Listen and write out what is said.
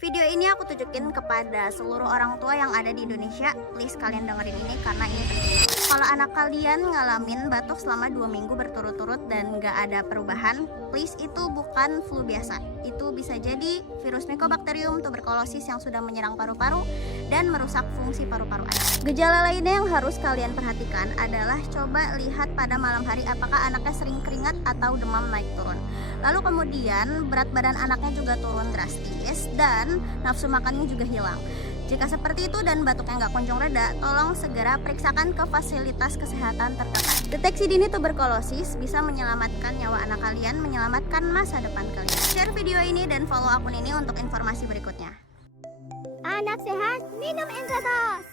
Video ini aku tunjukin kepada seluruh orang tua yang ada di Indonesia. Please kalian dengerin ini karena ini penting banget. Kalau anak kalian ngalamin batuk selama 2 minggu berturut-turut dan gak ada perubahan, please itu bukan flu biasa. Itu bisa jadi virus Mycobacterium tuberculosis yang sudah menyerang paru-paru dan merusak fungsi paru-paru Anda. Gejala lainnya yang harus kalian perhatikan adalah coba lihat pada malam hari apakah anaknya sering keringat atau demam naik turun. Lalu kemudian berat badan anaknya juga turun drastis dan nafsu makannya juga hilang. Jika seperti itu dan batuknya nggak kunjung reda, tolong segera periksakan ke fasilitas kesehatan terdekat. Deteksi dini tuberkulosis bisa menyelamatkan nyawa anak kalian, menyelamatkan masa depan kalian. Share video ini dan follow akun ini untuk informasi berikutnya. Anak sehat, minum Enzatos.